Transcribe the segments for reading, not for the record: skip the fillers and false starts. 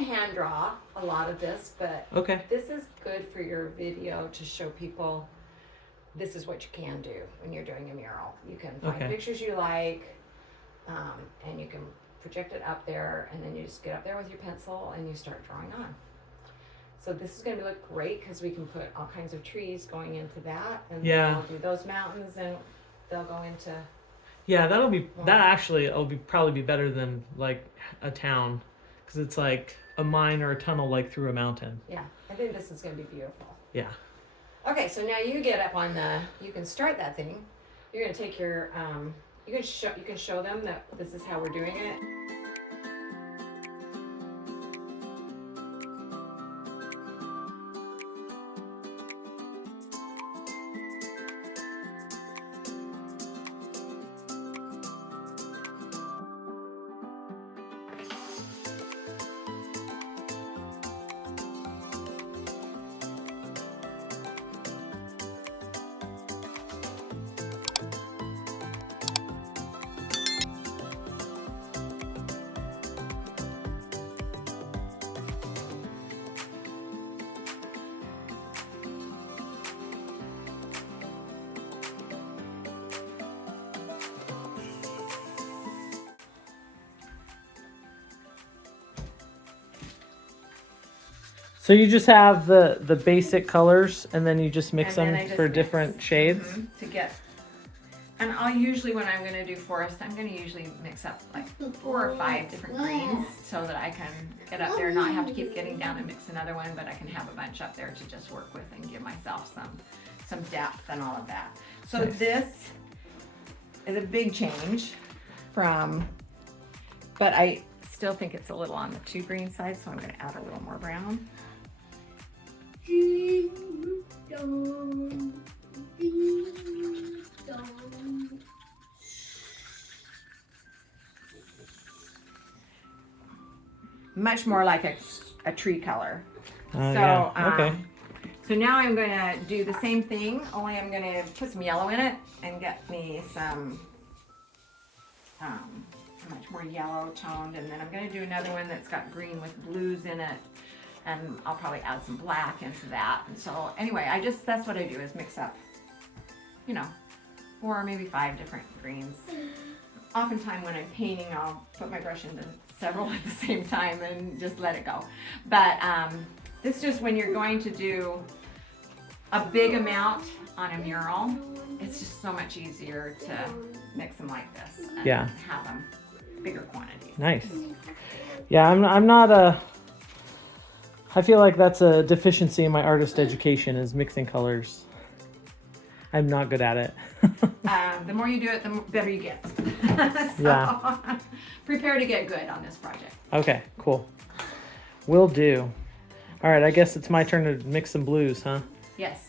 to hand draw a lot of this, but Okay. this is good for your video to show people this is what you can do when you're doing a mural. You can find pictures you like, and you can project it up there, and then you just get up there with your pencil and you start drawing on. So this is going to look great because we can put all kinds of trees going into that, and then we'll do those mountains, and they'll go into. Yeah, that actually it'll probably be better than like a town, because it's like a mine or a tunnel like through a mountain. Yeah, I think this is going to be beautiful. Yeah. Okay, so now you get up on you can start that thing. You're going to take your, you can show them that this is how we're doing it. So you just have the basic colors, and then you just mix them for different shades? To get, and I'll usually, when I'm going to do forest, I'm going to usually mix up like 4 or 5 different greens so that I can get up there and not have to keep getting down and mix another one, but I can have a bunch up there to just work with and give myself some depth and all of that. So this is a big change from, but I still think it's a little on the too green side, so I'm going to add a little more brown. Much more like a tree color. So now I'm going to do the same thing, only I'm going to put some yellow in it and get me some much more yellow toned, and then I'm going to do another one that's got green with blues in it, and I'll probably add some black into that. And so anyway, that's what I do, is mix up, 4 or maybe 5 different greens. Oftentimes when I'm painting, I'll put my brush into several at the same time and just let it go. But this just, when you're going to do a big amount on a mural, it's just so much easier to mix them like this and have them bigger quantities. Nice. Yeah, I'm not I feel like that's a deficiency in my artist education, is mixing colors. I'm not good at it. The more you do it, the better you get. Prepare to get good on this project. Okay, cool. Will do. All right, I guess it's my turn to mix some blues, huh? Yes.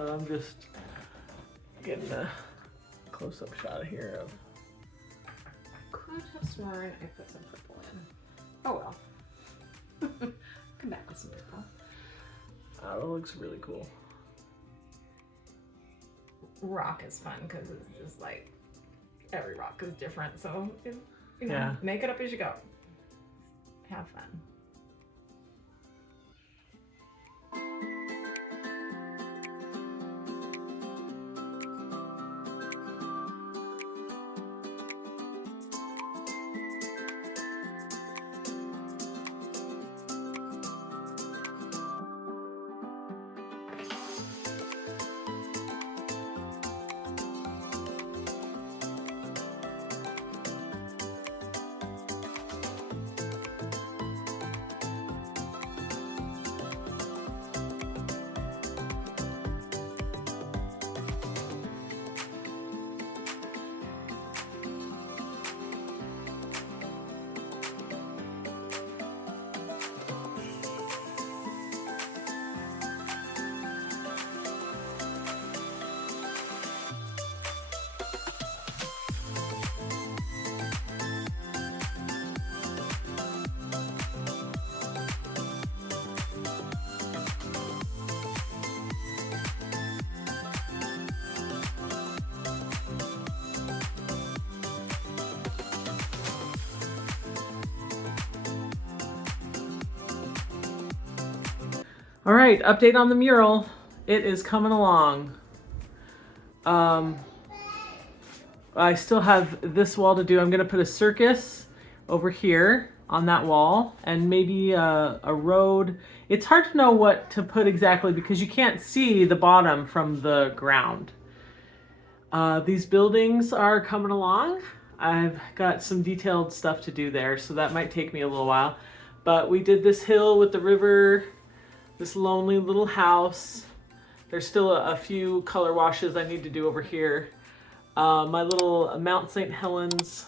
so I'm just getting a close-up shot here of. Could have sworn I put some purple in. Oh well. Come back with some purple. Oh, it looks really cool. Rock is fun because it's just like every rock is different, so you know, Yeah. make it up as you go. Have fun. All right, update on the mural. It is coming along. I still have this wall to do. I'm gonna put a circus over here on that wall and maybe a road. It's hard to know what to put exactly because you can't see the bottom from the ground. These buildings are coming along. I've got some detailed stuff to do there, so that might take me a little while. But we did this hill with the river, this lonely little house. There's still a few color washes I need to do over here. My little Mount St. Helens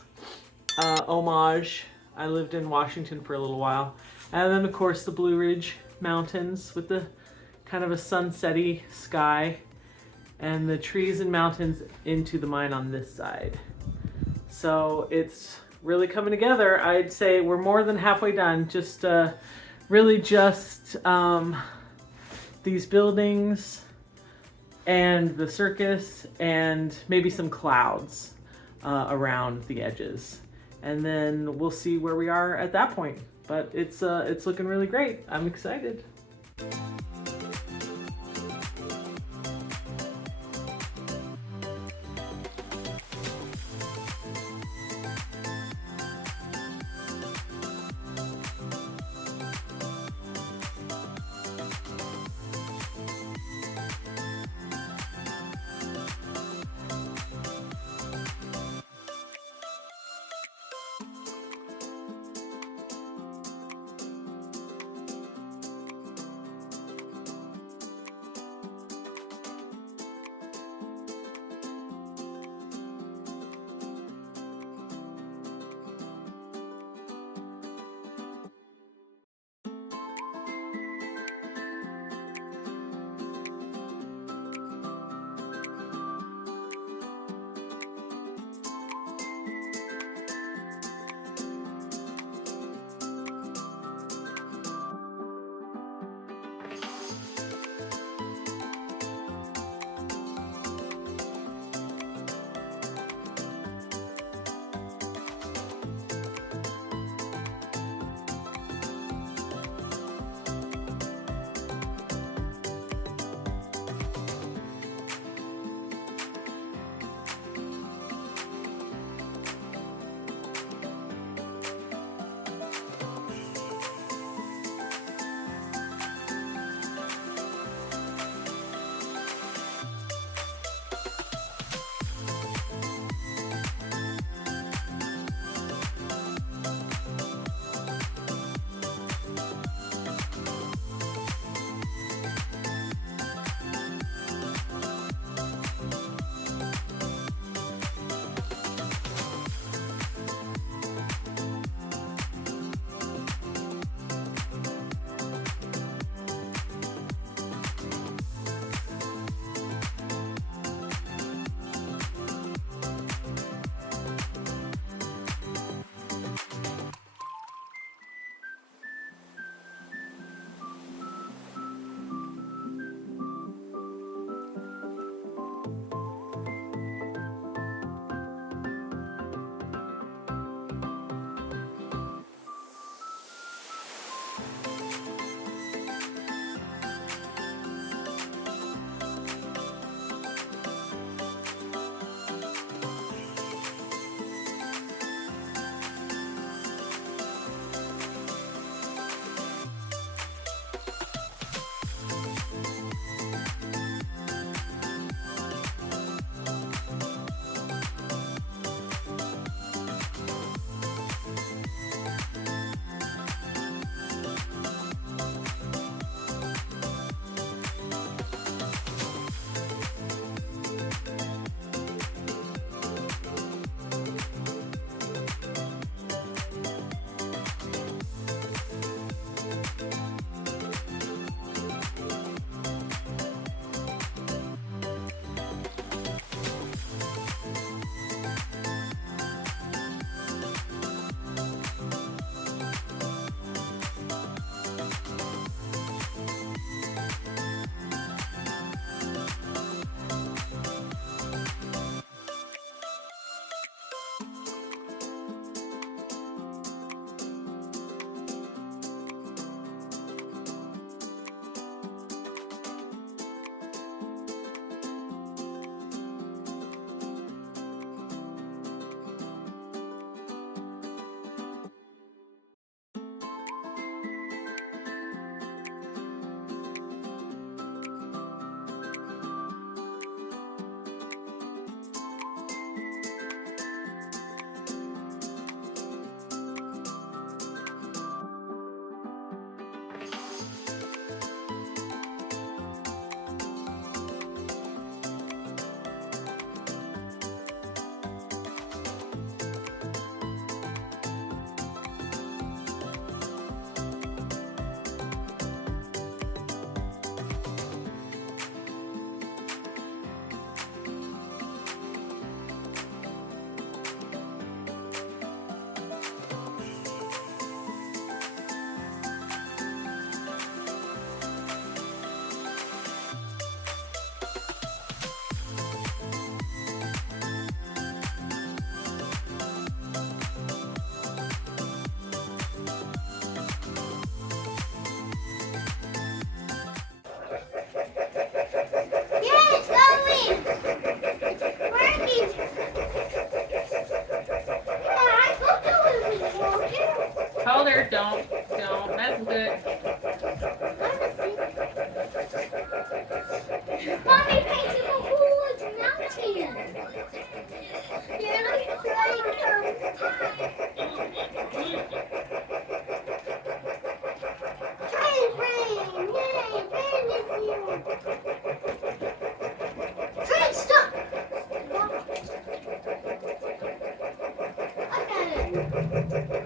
homage. I lived in Washington for a little while. And then of course the Blue Ridge Mountains with the kind of a sunsetty sky and the trees and mountains into the mine on this side. So it's really coming together. I'd say we're more than halfway done. Just really just these buildings and the circus and maybe some clouds around the edges. And then we'll see where we are at that point. But it's looking really great. I'm excited. Giant brain! Yay! Brain is you! Brain, stop! Look at it!